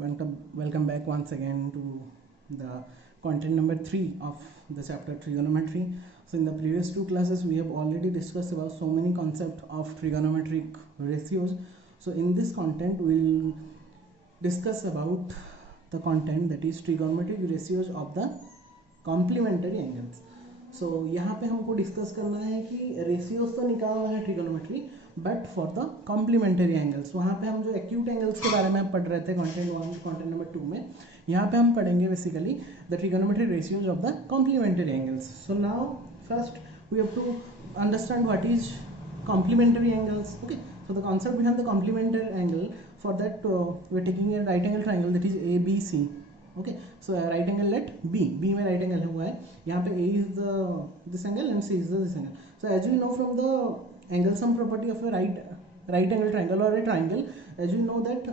Welcome back once again to the content number 3 of the chapter trigonometry. So in the previous two classes we have already discussed about so many concepts of trigonometric ratios. So in this content we'll discuss about the content that is trigonometric ratios of the complementary angles. सो यहाँ पे हमको discuss करना है कि ratios तो निकालना है trigonometry but for the complementary angles. वहाँ पे हम जो एक्यूट एंगल्स के बारे में पढ़ रहे थे कंटेंट नंबर 2 में, यहाँ पे हम पढ़ेंगे basically the trigonometry ratios of the complementary angles. So now first we have to understand what is complementary angles. Okay, so the concept behind the complementary angle, for that we are taking a right angle triangle that is ABC. Okay, so right angle at B में right angle हुआ है, यहाँ पे A is the this angle and C is the this angle. So as you know from the angle sum property of a right angle triangle or a triangle, as you know that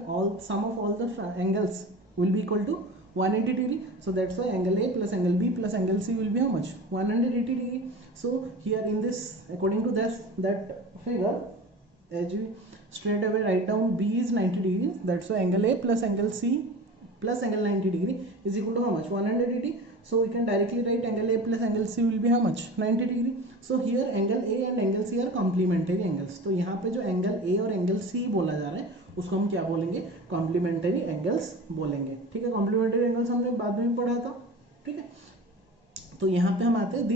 sum of all the angles will be equal to 180 degree. So that's why angle A plus angle B plus angle C will be how much? 180 degree. So here in this, according to that figure, as you straight away write down B is 90 degrees. That's why angle A plus angle C plus angle 90 degree is equal to how much? 180. So we can directly write angle A plus angle C will be how much? 90 degree. So here angle A and angle C are complementary angles. तो यहाँ पे जो angle A और angle C बोला जा रहा है उसको हम क्या बोलेंगे? कॉम्प्लीमेंट्री एंगल्स बोलेंगे. ठीक है, कॉम्प्लीमेंट्री एंगल्स हमने बाद में भी पढ़ा था. ठीक है, तो यहाँ पे हम आते हैं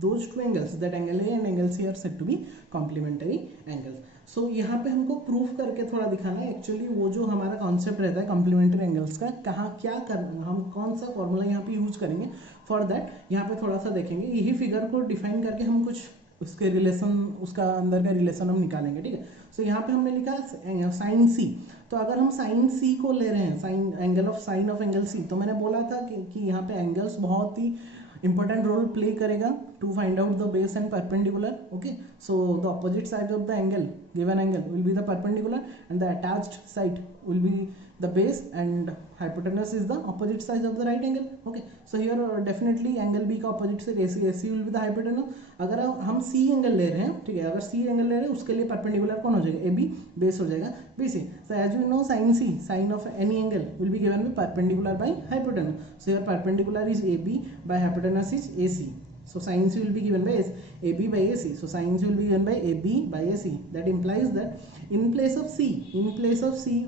those two angles that angle A and angle C are said to be complementary angles. So यहाँ पे हमको प्रूफ करके थोड़ा दिखाना है एक्चुअली वो जो हमारा कॉन्सेप्ट रहता है कॉम्प्लीमेंट्री एंगल्स का, कहाँ क्या करना, हम कौन सा फॉर्मूला यहाँ पे यूज करेंगे. फॉर दैट यहाँ पे थोड़ा सा देखेंगे, यही फिगर को डिफाइन करके हम कुछ उसके रिलेशन, उसका अंदर का रिलेशन हम निकालेंगे. ठीक है, सो यहाँ पे हमने लिखा साइन सी. तो अगर हम साइन सी को ले रहे हैं, साइन ऑफ एंगल सी, तो मैंने बोला था कि यहाँ पे एंगल्स बहुत ही important role play करेगा to find out the base and perpendicular. Okay, so the opposite sides of the angle, given angle, will be the perpendicular and the attached side will be the base and hypotenuse is the opposite sides of the right angle. Okay, so here definitely angle B का opposite side AC will be the hypotenuse. अगर हम C angle ले रहे हैं, ठीक है, अगर C angle ले रहे हैं उसके लिए परपेंडिकुलर कौन हो जाएगा? AB, बेस हो जाएगा BC. So as you know sin C, sin of any angle will be given by perpendicular by hypotenuse. So here perpendicular is AB by hypotenuse is AC. So sin C will be given by AB by AC. So sin C will be given by AB by AC. That implies that in place of C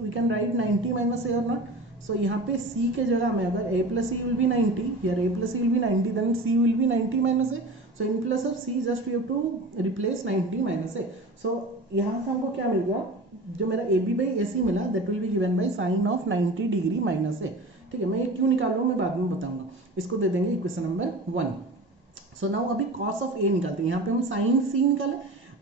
we can write 90 minus A or not. So यहाँ पे C के जगह में अगर A plus C will be 90, here A plus C will be 90, then C will be 90 minus A. So in place of C just we have to replace 90 minus A. So यहाँ से हमको क्या मिल गया? जो मेरा AB by AC मिला, that will be given by sin of 90 degree minus A. ठीक है, मैं ये क्यों निकाल रहा हूँ मैं बाद में बताऊंगा. इसको दे देंगे इक्वेशन नंबर 1. सो नाउ अभी कॉस ऑफ ए निकालते हैं. यहाँ पे हम साइन सी निकाले,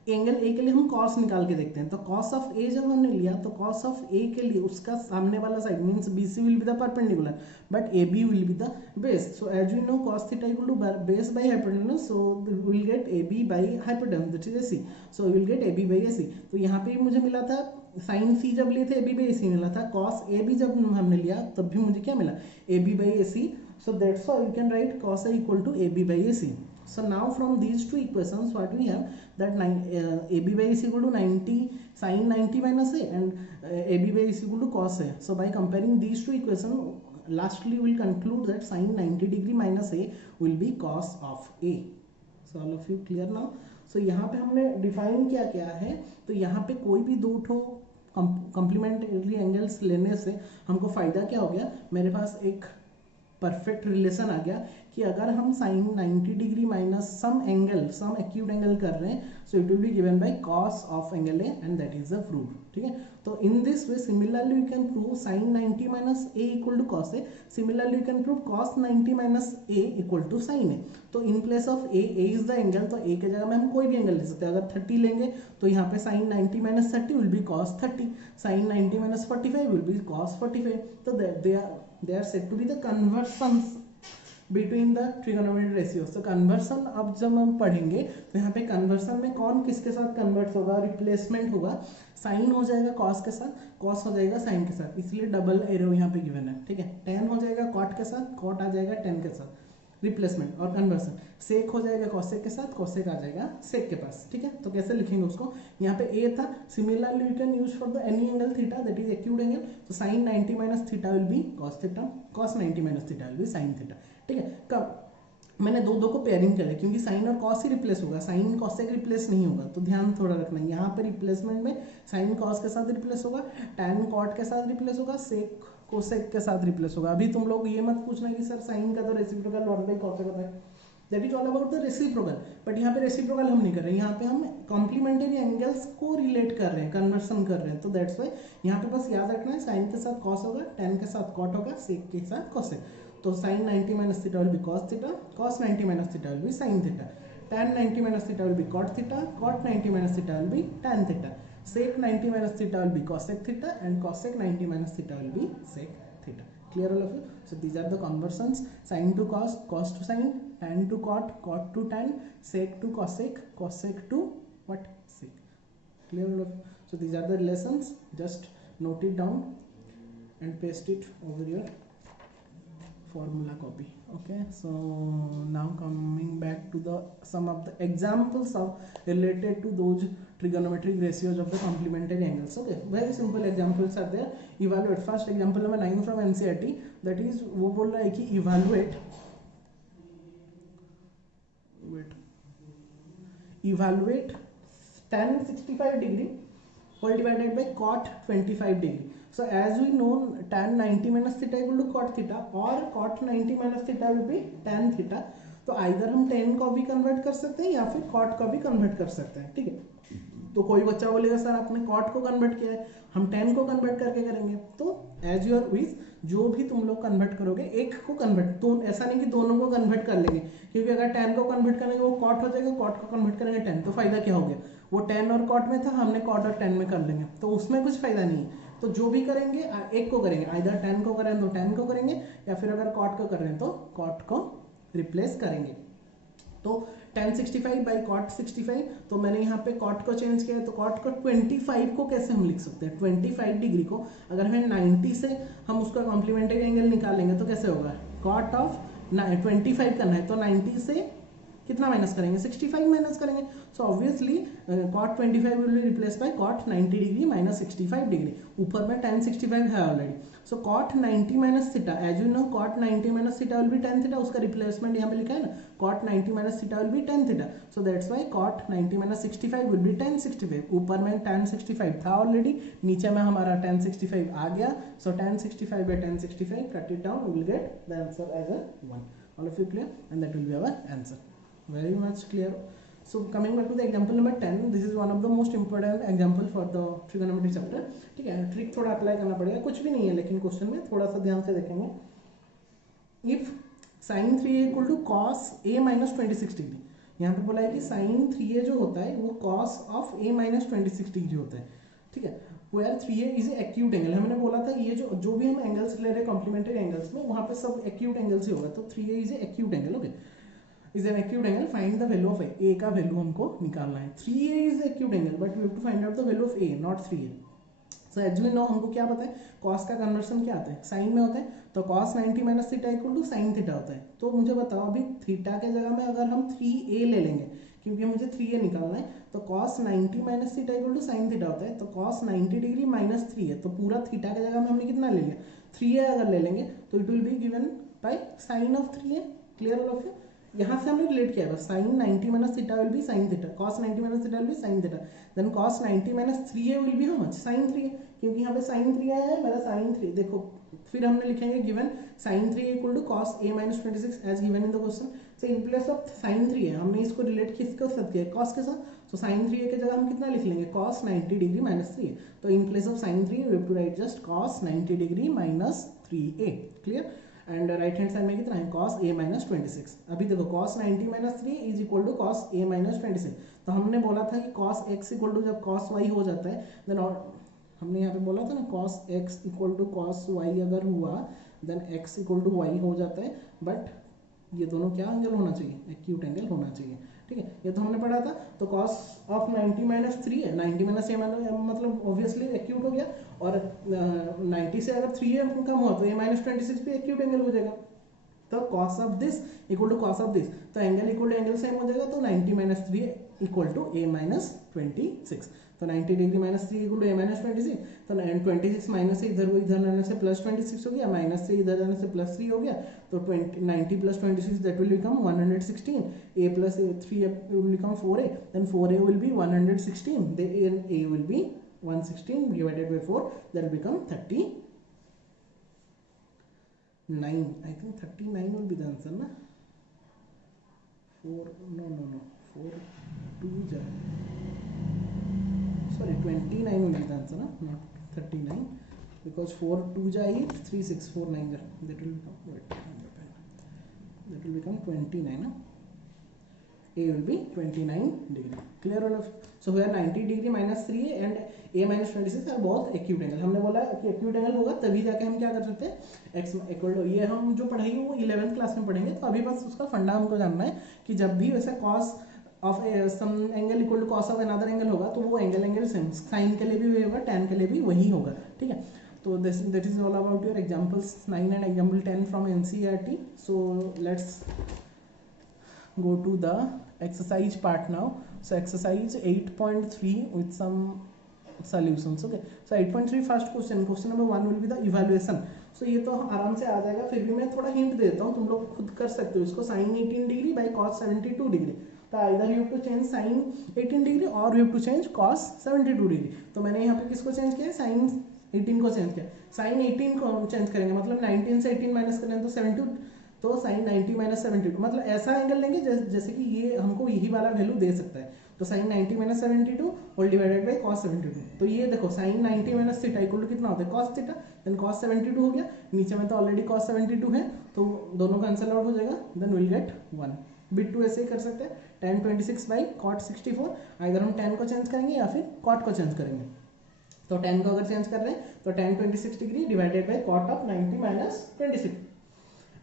एंगल ए के लिए हम कॉस निकाल के देखते हैं. तो कॉस ऑफ ए जब हमने लिया तो कॉस ऑफ ए के लिए उसका सामने वाला side means BC will be the perpendicular but A B will be the base. So as you know cos theta equal to base by hypotenuse, so we will get A B by hypotenuse that is A C. So we will get A B by A C. तो यहाँ पे मुझे मिला था sign सी जब लिए थे ए B by A सी मिला था, कॉस ए बी जब हमने लिया तब भी मुझे क्या मिला? A B by A C. So that's why you can write cos A equal to A B by A C. So now from these two equations what we have that AB by AC equal to 90 sin 90 minus A and AB by AC equal to cos A. So by comparing these two equations lastly we will conclude that sin 90 degree minus A will be cos of A. So all of you clear now? So यहाँ पे हमने define क्या है, तो यहाँ पे कोई भी दो ठो कॉम्प्लीमेंट्री एंगल्स लेने से हमको फ़ायदा क्या हो गया? मेरे पास एक परफेक्ट रिलेशन आ गया कि अगर हम sine 90 degree minus some acute angle कर रहे हैं, so it will be given by cos of angle A and that is the proof. ठीक है, तो in this way similarly you can prove sine 90 minus A equal to cos A. Similarly you can prove cos 90 minus A equal to sine A. तो in place of A is the angle, तो A के जगह में हम कोई भी angle ले सकते हैं. अगर 30 लेंगे तो यहाँ पे sine 90 minus 30 will be cos 30, sine 90 minus 45 will be cos 45. तो they are said to be the conversions between the trigonometric ratios. तो कन्वर्सन अब जब हम पढ़ेंगे तो यहाँ पे कन्वर्सन में कौन किसके साथ कन्वर्ट होगा? रिप्लेसमेंट होगा. साइन हो जाएगा कॉस के साथ, कॉस हो जाएगा साइन के साथ, इसलिए डबल एरो यहाँ पे गिवन है. ठीक है, टेन हो जाएगा कॉट के साथ, कॉट आ जाएगा टेन के साथ. रिप्लेसमेंट और कन्वर्सन, सेक हो जाएगा कॉसेक के साथ, कॉसेक आ जाएगा सेक के पास, ठीक है। तो कैसे लिखेंगे उसको, यहाँ पे ए था, similarly you can use for the any angle theta that is acute angle, तो sine 90 minus theta will be cos theta, cos 90 minus theta will be sine theta, ठीक है। कब मैंने दो को पेयरिंग कर लिया क्योंकि साइन और कॉस ही रिप्लेस होगा, साइन कॉसेक रिप्लेस नहीं होगा, तो ध्यान थोड़ा रखना है यहाँ पे रिप्लेसमेंट में साइन कॉस के साथ रिप्लेस होगा, टैन कॉट के साथ रिप्लेस होगा, सेक कोसेक के साथ रिप्लेस होगा। अभी तुम लोग ये मत पूछना कि सर साइन का तो रेसिप्रोकल 1/cos होता है, that is all about the reciprocal, but यहाँ पे रेसिप्रोकल हम नहीं कर रहे हैं, यहाँ पे हम कॉम्प्लीमेंट्री एंगल्स को रिलेट कर रहे हैं, कन्वर्सन कर रहे हैं, तो दैट्स वाई यहाँ पे बस याद रखना है साइन के साथ कॉस होगा, टैन के साथ कॉट होगा, सेक के साथ कोसेक, तो sine 90 minus theta will be cos theta, cos 90 minus theta will be sine theta, tan 90 minus theta will be cot theta, cot 90 minus theta will be tan theta, sec 90 minus theta will be cosec theta and cosec 90 minus theta will be sec theta. Clear all of you? So these are the conversions: sin to cos, cos to sin, tan to cot, cot to tan, sec to cosec, cosec to what? Sec. Clear all of you? So these are the relations. Just note it down and paste it over your formula copy. Okay, so now coming back to the some of the examples of related to those trigonometric ratios of the complementary angles. Okay, very simple examples are there. Evaluate. First example number 9 from NCERT, that is वो बोल रहा है कि evaluate tan 65 degree whole divided by cot 25 degree. So as we know, tan 90 minus theta equal to cot theta or cot 90 minus theta will be tan theta. तो either हम tan को भी convert कर सकते हैं या फिर cot को भी कन्वर्ट कर सकते हैं, ठीक है। तो कोई बच्चा बोलेगा सर आपने cot को कन्वर्ट किया है, हम tan को कन्वर्ट करके करेंगे, तो एज योर विश, जो भी तुम लोग कन्वर्ट करोगे एक को कन्वर्ट, तो ऐसा नहीं कि दोनों को कन्वर्ट कर लेंगे, क्योंकि अगर tan को कन्वर्ट करेंगे वो cot हो जाएगा, cot को कन्वर्ट करेंगे tan, तो फायदा क्या हो गया, वो tan और cot में था, हमने cot और tan में कर लेंगे, तो उसमें कुछ फायदा नहीं है। तो जो भी करेंगे एक को करेंगे, आइदर tan को करें तो tan को करेंगे, या फिर अगर cot को कर रहे हैं तो cot को रिप्लेस करेंगे। तो tan 65 बाई cot 65, तो मैंने यहाँ पे cot को चेंज किया है, तो cot को 25 को कैसे हम लिख सकते हैं, 25 डिग्री को अगर हमें 90 से हम उसका कॉम्प्लीमेंट्री एंगल निकालेंगे तो कैसे होगा, cot ऑफ 25 करना है, तो 90 से कितना माइनस करेंगे, 65 माइनस करेंगे, so obviously cot 25 will be replace by cot 90 degree minus 65 degree, ऊपर में tan 65 है already, so cot 90 minus theta, as you know cot 90 minus theta will be tan theta, उसका रिप्लेसमेंट यहाँ पे लिखा है ना, cot 90 minus theta will be tan theta, so that's why cot 90 minus 65 will be tan 65, ऊपर में tan 65 था already, नीचे में हमारा tan 65 आ गया, so tan 65 by tan 65, cut it down, we will get the answer as a 1. All of you clear, and that will be our answer. Very much clear. So coming back to the example number 10, this is one of the most important example for the trigonometry chapter. ठीक है, trick थोड़ा apply करना पड़ेगा, कुछ भी नहीं है लेकिन क्वेश्चन में थोड़ा सा ध्यान से देखेंगे. If sin 3a equal to cos a minus 26 degree, यहाँ पे बोला है कि sin 3a जो होता है वो cos of a minus 26 degree होता है, ठीक है. Where 3a is acute angle, हमने बोला था ये जो भी हम एंगल्स ले रहे हैं कॉम्प्लीमेंट्री एंगल्स में, वहाँ पे सब एक्यूट एंगल्स ही होगा, तो 3a is acute angle. Okay, is an acute angle, find the value of a का वैल्यू हमको निकालना है. 3a is acute angle but we have to find out the value of a, not 3a. so as we know, हमको क्या पता है, cos का conversion क्या आता है, sin में होता है, तो cos 90 minus theta equal to sin theta होता है. तो मुझे बताओ अभी थीटा के जगह में अगर हम 3a ले लेंगे, क्योंकि मुझे 3a निकालना है, तो cos 90 minus theta equal to sin theta होता है, तो cos 90 डिग्री माइनस 3 है, तो पूरा थीटा के जगह में हमने कितना ले लिया, 3a अगर ले लेंगे तो it will be given by sin of 3a. Clear all of you, यहाँ से हमने रिलेट किया है, sin 90 minus theta will be sin theta, cos 90 minus theta will be sin theta, then cos 90 minus 3a will be how much, sin 3a, क्योंकि यहाँ पे sin 3 आया है, मेरा sin 3, देखो फिर हमने लिखेंगे given sin 3 equal to cos a minus 26 as given in the question. So in place of sin 3a हमने इसको रिलेट किसके साथ किया, cos के साथ, तो sin 3a के जगह हम कितना लिख लेंगे, cos 90 डिग्री माइनस 3a, तो in place of sin 3 we have to write just cos 90 degree minus 3a. Clear, and right hand side में कितना है, cos a माइनस 26. अभी देखो cos 90 minus 3 is equal to cos a minus 26, तो हमने बोला था कि cos x इक्वल टू जब cos y हो जाता है, देन हमने यहाँ पे बोला था ना cos x equal to cos y अगर हुआ then x equal to y हो जाता है, बट ये दोनों क्या एंगल होना चाहिए, एक्यूट एंगल होना चाहिए. ठीक है, ये तो हमने पढ़ा था. तो cos ऑफ 90 माइनस 3 है, 90 माइनस a मतलब ऑब्वियसली एक्यूट हो गया, और 90 से अगर 3a कम हुआ तो a माइनस 26 भी एक्यूट एंगल हो जाएगा. तो cos of this equal to cos of this, तो angle equal to angle same हो जाएगा, तो 90 minus 3 equal to a minus 26, तो 90 degree minus 3 equal to a minus 26, तो 26 माइनस से इधर जाने से प्लस 26 हो गया, माइनस से इधर जाने से प्लस 3 हो गया, तो 90 plus 26 that will become 116, a plus 3 will become 4a, then 4a will be 116, then a will be 116 divided by 4, that will become 39. I think 39 will be the answer, na? 4 no 4 2 sorry 29 will be the answer, na? Not 39, because 4 2 ja 8 3 6 4 9 ja, that will become that will become 29, na? A will be 29 degree. Clear all of? So here 90 degree minus 3 and a minus 26 are both acute angle. हमने बोला कि acute angle होगा तभी जाके हम क्या कर सकते हैं x इक्वल टू, ये हम जो पढ़ाएंगे वो 11th क्लास में पढ़ेंगे, तो अभी बस उसका फंडा हमको जानना है कि जब भी वैसे cos of some angle equal to cos of another angle होगा तो वो एंगल सेम, साइन के लिए भी वही होगा, tan के लिए भी वही होगा, ठीक है। तो that is all about your examples 9 and example 10 from NCERT. So let's go to the exercise part now. So exercise 8.3 with some solutions. Okay, so 8.3 first question number 1 will be the evaluation. So ये तो आराम से आ जाएगा, फिर भी मैं थोड़ा hint देता हूँ, तुम लोग खुद कर सकते हो इसको। sin 18 degree by cos 72 degree, तो either you have to change sin 18 degree और you have to change cos 72 degree. तो मैंने यहाँ पे किसको चेंज किया, sin 18 को चेंज किया, sin 18 को चेंज करेंगे, मतलब 19 से 18 माइनस करेंगे तो 72, तो sin 90 माइनस 72, मतलब ऐसा एंगल लेंगे जैसे कि ये हमको यही वाला वैल्यू दे सकता है, तो sin 90 minus 72 whole divided by cos 72। तो ये देखो sin 90 minus theta equal to कितना होता है cos थीटा, देन cos 72 हो गया, नीचे में तो ऑलरेडी cos 72 है, तो दोनों कैंसिल आउट हो जाएगा, देन विल गेट 1। बिट 2 ऐसे ही कर सकते हैं, tan 26 बाई cot 64, इधर हम tan को चेंज करेंगे या फिर cot को चेंज करेंगे। तो tan को अगर चेंज कर रहे हैं तो tan 26 degree divided by cot of 90 minus 26।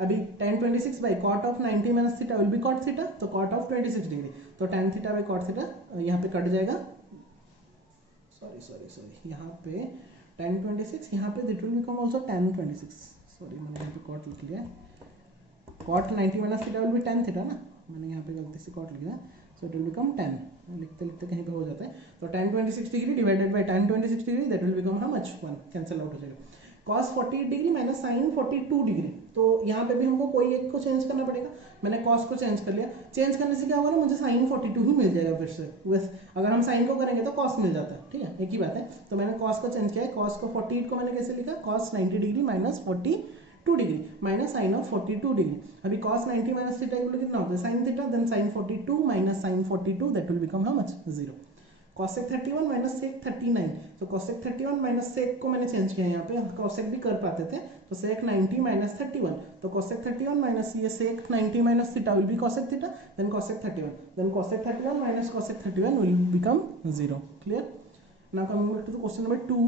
अभी tan 26 by cot of 90 minus theta will B cot theta, तो cot ऑफ 26 डिग्री, तो tan theta by cot theta यहाँ पे कट जाएगा, सॉरी यहाँ पे tan 26, यहाँ पे this will become also tan 26, sorry मैंने यहाँ पे cot लिख लिया है, cot 90 minus theta will be tan theta ना, मैंने यहाँ पे गलती से cot लिख दिया, सो इट विल बिकम 10, लिखते लिखते कहीं पे हो जाता है, तो tan 26 degree divided by tan 26 degree that will become how much 1, cancel out हो जाएगा। cos 48 degree minus sin 42 degree, तो यहाँ पे भी हमको कोई एक को चेंज करना पड़ेगा, मैंने cos को चेंज कर लिया, चेंज करने से क्या होगा ना, मुझे sin 42 ही मिल जाएगा फिर से, वैसे अगर हम sin को करेंगे तो cos मिल जाता है, ठीक है, एक ही बात है। तो मैंने cos को चेंज किया है, cos को 48 को मैंने कैसे लिखा, cos 90 degree minus 42 degree minus sine of 42 degree. अभी cos 90 माइनस थीटा इक्वल कितना होता है sin theta, then sin 42 minus sin 42 that will become how much 0। cosec 31 minus sec 39, तो cosec 31 माइनस sec को मैंने चेंज किया, यहाँ पे cosec भी कर पाते थे, तो sec 90 माइनस 31, तो cosec 31 माइनस ये sec 90 minus theta will be cosec थीटा, then cosec 31, then cosec 31 minus cosec 31 will become 0। Clear? Now coming back to the question number 2।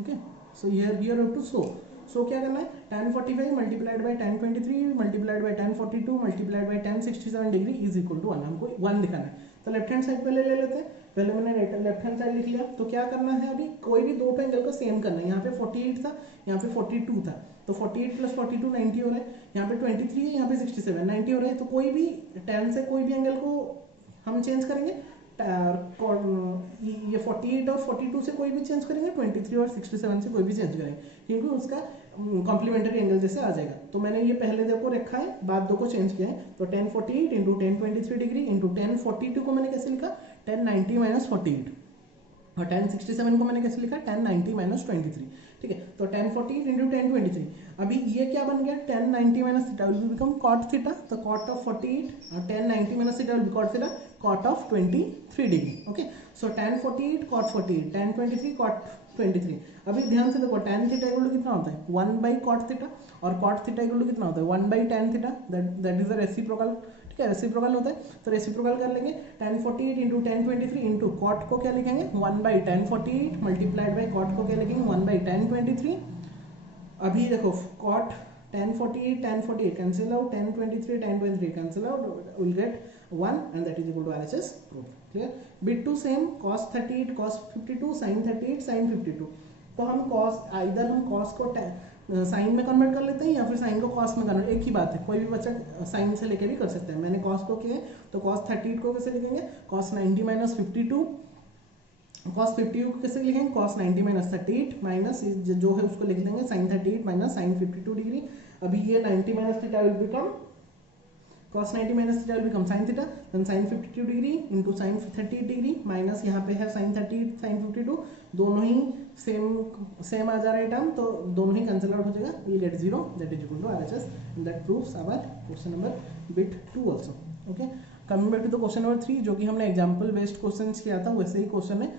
Okay, so here you have to so क्या करना है, tan 45 multiplied by tan 23 multiplied by tan 42 multiplied by tan 67 degree is equal to 1, हमको 1 दिखाना है। तो left hand side पहले ले लेते हैं, पहले मैंने लेफ्ट हैंड साइड लिख लिया, तो क्या करना है, अभी कोई भी दो एंगल को सेम करना है, यहाँ पे 48 था, यहाँ पे 42 था, तो 48 प्लस 42 90 हो रहा है, यहाँ पे 23 है, यहाँ पे 67 90 हो रहा है, तो कोई भी tan से कोई भी एंगल को हम चेंज करेंगे, ये 48 और 42 से कोई भी चेंज करेंगे, 23 और 67 से कोई भी चेंज करेंगे, क्योंकि उसका कॉम्प्लीमेंट्री एंगल जैसे आ जाएगा। तो मैंने ये पहले देखो रखा है, बाद दो को चेंज किया है, तो tan 48 into tan 23 degree into tan 42 को मैंने कैसे लिखा, tan 90 माइनस 48, और tan 67 को मैंने कैसे लिखा, tan 90 माइनस 23, ठीक है। तो tan 48 इंटू tan 23, अभी ये क्या बन गया, tan 90 minus theta will become cot theta, तो cot ऑफ 48 और tan 90 minus theta will B cot theta, cot of 23 degree. Okay, so tan 48 cot 48, tan 23 cot 23। अभी ध्यान से देखो, tan थीटा इक्वल टू कितना होता है 1 बाई cot थीटा, और cot थीटा इक्वल टू कितना होता है 1 by tan theta, that is the reciprocal, ठीक है, रेसिप्रोकल होता है, तो रेसिप्रोकल कर लेंगे, tan 48 into tan 23 into cot को क्या लिखेंगे 1 by tan 48 multiplied by cot को क्या लिखेंगे 1 बाई tan 23। अभी देखो cot tan 48 cancel out, tan 23 cancel out, will get 1 and that is equal to RHS proof। clear? bit 2 same, cos 38 cos 52 sin 38 sin 52, तो हम cos इधर हम cos को साइन में कन्वर्ट कर लेते हैं या फिर साइन को कॉस में कन्वर्ट, एक ही बात है, कोई भी बच्चा साइन से लेके भी कर सकते हैं। मैंने कॉस को किया तो कॉस 38 को कैसे लिखेंगे, कॉस 90 माइनस 52, कॉस 50 को कैसे लिखेंगे, कॉस 90 माइनस 38 माइनस जो है उसको लिख लेंगे साइन 38 माइनस साइन 52 डिग्री। अभी ये 90 minus theta will become cos 90 minus theta will become sin theta, then sin 52 degree into sin 38 degree minus यहाँ पे है sin 38 sin 52, दोनों ही सेम आ जा रहा है टर्म, तो दोनों ही कैंसिल आउट हो जाएगा, we'll get 0 that is equal to RHS and that proves our question number bit 2 also. Okay, coming back to the question number 3 जो कि हमने एग्जाम्पल बेस्ड क्वेश्चन किया था वैसे ही क्वेश्चन है,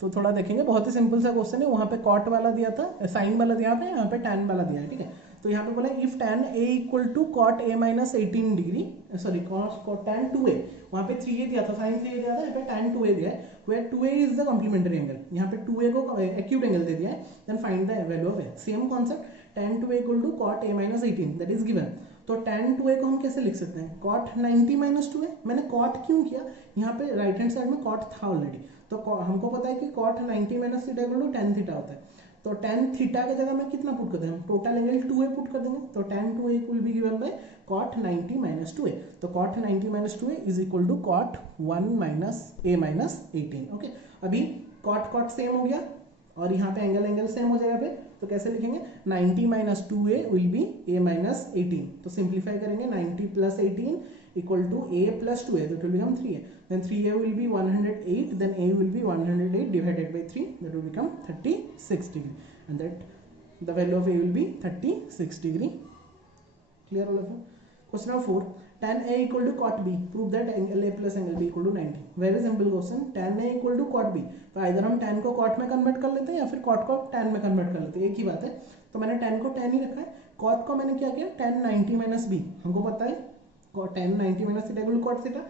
तो थोड़ा देखेंगे, बहुत ही सिंपल सा क्वेश्चन है। वहाँ पे कॉट वाला दिया था, साइन वाला दिया था, यहाँ पे टैन वाला दिया है, ठीक है। तो यहाँ पे बोला if tan a equal to cot a minus 18 degree, sorry tan 2a, वहाँ पे 3a दिया था, साइन 3a दिया था, यहाँ पे tan 2a दिया है, where 2a is the complementary angle, यहाँ पे 2a को एक्यूट एंगल दे दिया है, then find the value of a, same concept, tan 2a equal to cot a minus 18 that is given. तो tan 2a को हम कैसे लिख सकते हैं, cot 90 माइनस 2a, मैंने cot क्यों किया, यहाँ पे राइट हैंड साइड में cot था ऑलरेडी, तो हमको पता है कि cot 90 minus theta equal to tan theta होता है, तो tan थीटा की जगह में कितना पुट कर देंगे, टोटल एंगल 2a पुट कर देंगे, तो tan 2a will be given by cot 90 minus 2a, तो cot 90 minus 2a is equal to cot 1 minus a minus 18। Okay, अभी cot सेम हो गया और यहाँ पे एंगल सेम हो जाएगा, पे तो कैसे लिखेंगे, 90 minus 2a will be a minus 18, तो सिंप्लीफाई करेंगे 90 plus 18 equal to a plus 2a, तो it will become 3a, then 3a will be 108, then a will be 108 divided by 3, that will become 36 degree, and that the value of a will be 36 degree. Clear all of you? Question number 4, tan a equal to cot b, prove that angle a plus angle b equal to 90. Very simple question, tan a equal to cot b, तो either हम tan को cot में convert कर लेते हैं या फिर cot को tan में कन्वर्ट कर लेते हैं, एक ही बात है, तो मैंने tan को tan ही रखा है, cot को मैंने क्या किया, tan 90 माइनस b, हमको पता है tan 90 minus theta equal to cot theta,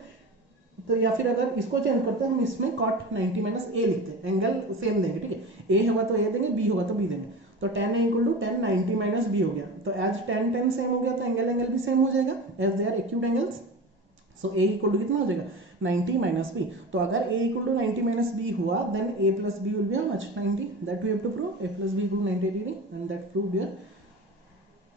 तो या फिर अगर इसको चेंज करते हैं हम इसमें cot 90 माइनस a लिखते हैं, एंगल सेम देंगे, ठीक है, a होगा तो a देंगे, b होगा तो b देंगे, तो tan a equal to tan 90 minus b हो गया, तो एज tan सेम हो गया तो एंगल भी सेम हो जाएगा, as they are acute angles, so a equal to कितना हो जाएगा 90 माइनस b, तो अगर a equal to 90 minus b हुआ then a plus b will be how much 90, that we have to prove, a plus b equal to 90 degree and that proved your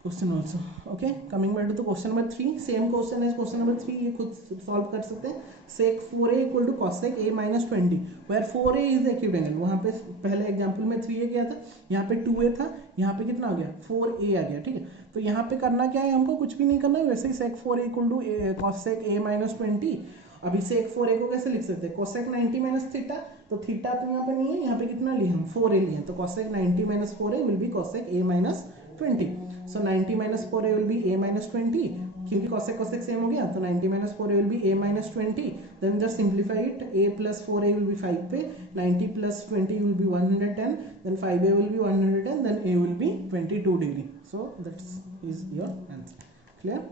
question also. Okay, coming back to the question number 3, same question है question number 3, ये खुद solve कर सकते हैं, sec 4a equal to cosec a minus 20, where 4a is acute angle, वहाँ पे पहले example में 3a किया था, यहाँ पे 2a था, यहाँ पे कितना आ गया 4a आ गया, ठीक है, तो यहाँ पे करना क्या है, हमको कुछ भी नहीं करना है, वैसे ही sec 4a equal to cosec a minus 20, अभी sec 4a को कैसे लिख सकते हैं, cosec 90 माइनस थीटा, तो थीटा तो यहाँ पे नहीं है, यहाँ पे कितना लिए हम 4a लिए, तो cosec 90 minus 4a will be cosec a minus 20, so 90 minus 4a will be a minus 20, क्योंकि cosec सेम हो गया, तो 90 minus 4a will be a minus 20, then just simplify it, a plus 4a will be 5 पे, 90 plus 20 will be 110, then 5a will be 110, then a will be 22 degree, so that is your answer. Clear?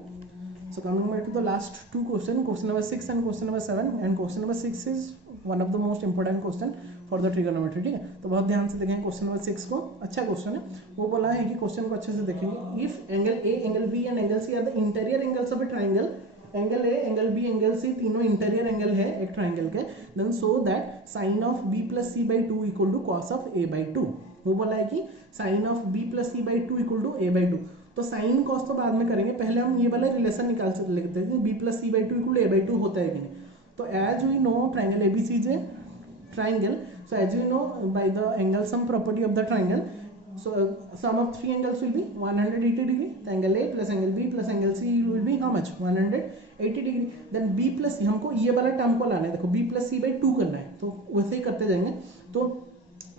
So coming back to the last two questions, question number 6 and question number 7, and question number 6 is one of the most important question for the trigonometry, ठीक है, तो बहुत ध्यान से देखेंगे question number 6 को, अच्छा question है, वो बोला है कि क्वेश्चन को अच्छे से देखेंगे, if angle A angle B and angle C are the interior angles of a triangle, angle A angle B angle C तीनों इंटीरियर एंगल है एक ट्राइंगल के, then so that sine of B plus C by 2 equal to cos of A by 2, वो बोला है कि sine of B plus C by 2 equal to A by 2, तो sine cos तो बाद में करेंगे, पहले हम ये वाला रिलेशन निकाल सकते हैं कि B plus C by 2 equal to A by 2 होता है कि नहीं, तो as we know triangle A B C is a triangle, so as you know by the angle sum property of the triangle, so sum of three angles will be 180 degree, the angle A plus angle B plus angle C will be how much 180 degree, then B plus हमको ये वाला term को लाना है, देखो B plus C by 2 करना है, तो वैसे ही करते जाएंगे, तो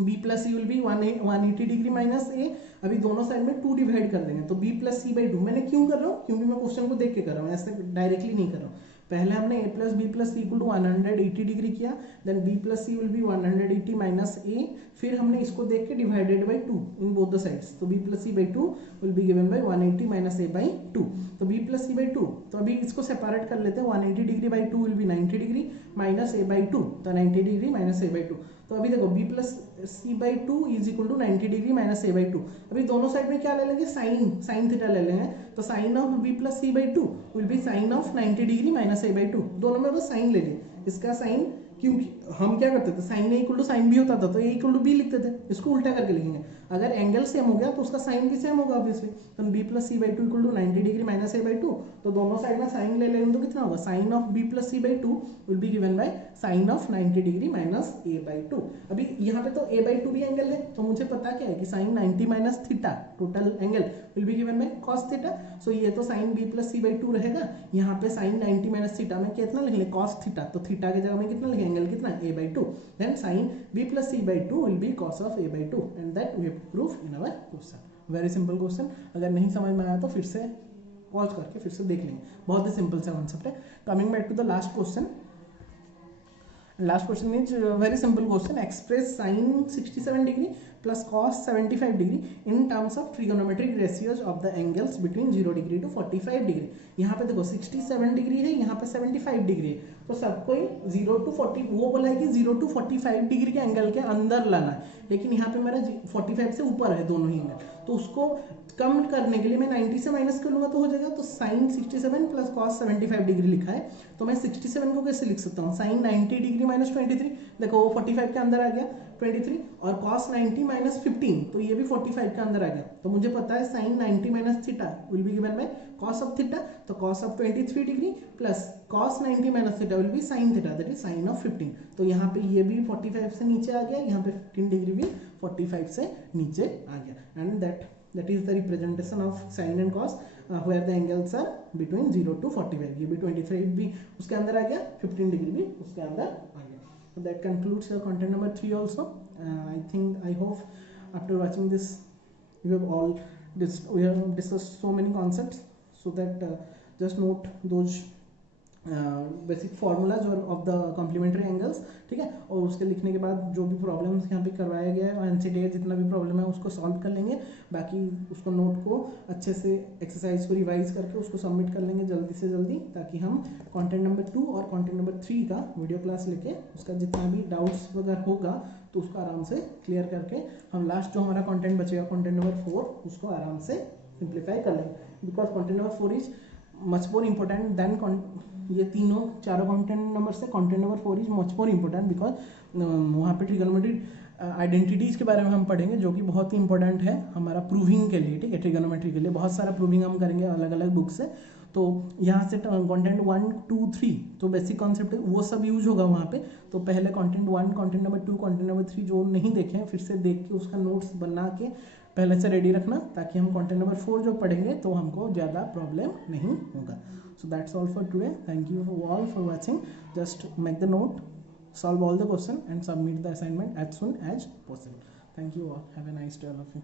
B plus C will be 180 degree minus A, अभी दोनों साइड में 2 डिवाइड कर देंगे, तो B plus C by 2 मैंने क्यों कर रहा हूँ, क्योंकि मैं क्वेश्चन को देख के कर रहा हूँ, ऐसे डायरेक्टली नहीं कर रहा हूँ, पहले हमने a plus B plus C equal to 180 degree किया, then b plus C will be 180 minus a, फिर हमने इसको देख के divided by 2 in both the sides, तो b plus C by 2 will be given by 180 minus a by 2, तो b plus C by 2, तो अभी इसको सेपरेट कर लेते हैं, 180 degree by 2 will B 90 degree minus a by 2, तो 90 डिग्री माइनस a बाई 2, तो अभी देखो b plus C by 2 is equal to 90 degree minus a by 2, अभी दोनों साइड में क्या ले लेंगे, साइन थीटा ले लेंगे, तो sine of b plus C by 2 will be sine of 90 degree minus a by 2, दोनों में बस साइन ले लिए, इसका साइन क्योंकि हम क्या करते थे, sine A equal to sine B होता था तो ए इक्वल टू बी लिखते थे, इसको उल्टा करके लिखेंगे। अगर एंगल सेम हो गया तो उसका साइन भी सेम होगा ऑब्वियसली, तो B plus C by two equal to 90 degree minus A by two, तो दोनों साइड में साइन ले लेंगे तो कितना होगा, sine of B plus C by two will be given by sine of 90 degree minus A by two. अभी यहाँ पे तो ए बाई टू भी एंगल है, तो मुझे पता क्या है कि sine 90 minus theta total angle will be given by cos theta. So ये तो sine B plus C by two रहेगा, यहाँ पे साइन 90 माइनस थीटा में कितना लिख ले, कॉस थीटा, तो थीटा की जगह में कितना लिखे, एंगल कितना, A by two, then sine B plus C by two will be cos of A by two, and that we have to prove in our question. Very simple question, अगर नहीं समझ में आया तो फिर से पॉज करके फिर से देख लेंगे, बहुत ही सिंपल सा कॉन्सेप्ट है। Coming back to the last question, last question is very simple question, express sin 67 degree plus cos 75 degree in terms of trigonometric ratios of the angles between 0 degree to 45 degree। यहाँ पे देखो 67 degree है, यहाँ पे 75 degree है, तो सबको 0 to 40, वो बोला है कि 0 to 45 डिग्री के एंगल के अंदर लाना है, लेकिन यहाँ पे मेरा 45 से ऊपर है दोनों ही एंगल, तो उसको कम करने के लिए मैं 90 से माइनस कर लूंगा तो हो जाएगा। तो साइन 67 प्लस कॉस 75 डिग्री लिखा है, तो मैं 67 को कैसे लिख सकता हूँ, साइन 90 डिग्री माइनस 23, देखो वो 45 के अंदर आ गया 23, और कॉस 90 माइनस 15, तो ये भी 45 के अंदर आ गया, तो मुझे पता है sine 90 minus theta will be given by cos of theta, तो cos of 23 degree plus cos 90 minus theta will be sine theta, that is sine of 15। तो यहाँ पे ये भी 45 से नीचे आ गया, यहाँ पे 15 डिग्री भी 45 से नीचे आ गया, and that is the representation of sin and cos where the angles are between 0 to 45। ये भी 23 भी उसके अंदर आ गया, 15 डिग्री भी उसके अंदर आ गया। So that concludes your content number 3 also। I hope after watching this you have all we have discussed so many concepts, so that just note those basic formulas और ऑफ द कॉम्प्लीमेंट्री एंगल्स, ठीक है, और उसके लिखने के बाद जो भी प्रॉब्लम्स यहाँ पे करवाया गया है एनसीटी का जितना भी प्रॉब्लम है उसको सॉल्व कर लेंगे, बाकी उसको नोट को अच्छे से एक्सरसाइज को रिवाइज करके उसको सबमिट कर लेंगे जल्दी से जल्दी, ताकि हम कंटेंट नंबर 2 और कंटेंट नंबर 3 का वीडियो क्लास लेके उसका जितना भी डाउट्स वगैरह होगा तो उसको आराम से क्लियर करके हम लास्ट जो हमारा कंटेंट बचेगा कंटेंट नंबर 4 उसको आराम से सिंप्लीफाई कर लेंगे, because content number 4 is much more important then ये तीनों चारों कंटेंट नंबर से content number 4 is much more important, because वहाँ पे ट्रिगोनोमेट्री आइडेंटिटीज के बारे में हम पढ़ेंगे जो कि बहुत ही इंपॉर्टेंट है हमारा प्रूविंग के लिए, ठीक है, ट्रिगोनोमेट्री के लिए बहुत सारा प्रूविंग हम करेंगे अलग अलग बुक से। तो यहाँ से कंटेंट 1 2 3 तो बेसिक कॉन्सेप्ट वो सब यूज होगा वहाँ पे, तो पहले content 1 content number 2 content number 3 जो नहीं देखे फिर से देख के उसका नोट्स बना के पहले से रेडी रखना, ताकि हम कंटेंट नंबर 4 जो पढ़ेंगे तो हमको ज़्यादा प्रॉब्लम नहीं होगा। So that's all for today. Thank you all for watching. Just make the note, solve all the question and submit the assignment as soon as possible. Thank you all. Have a nice day all of you.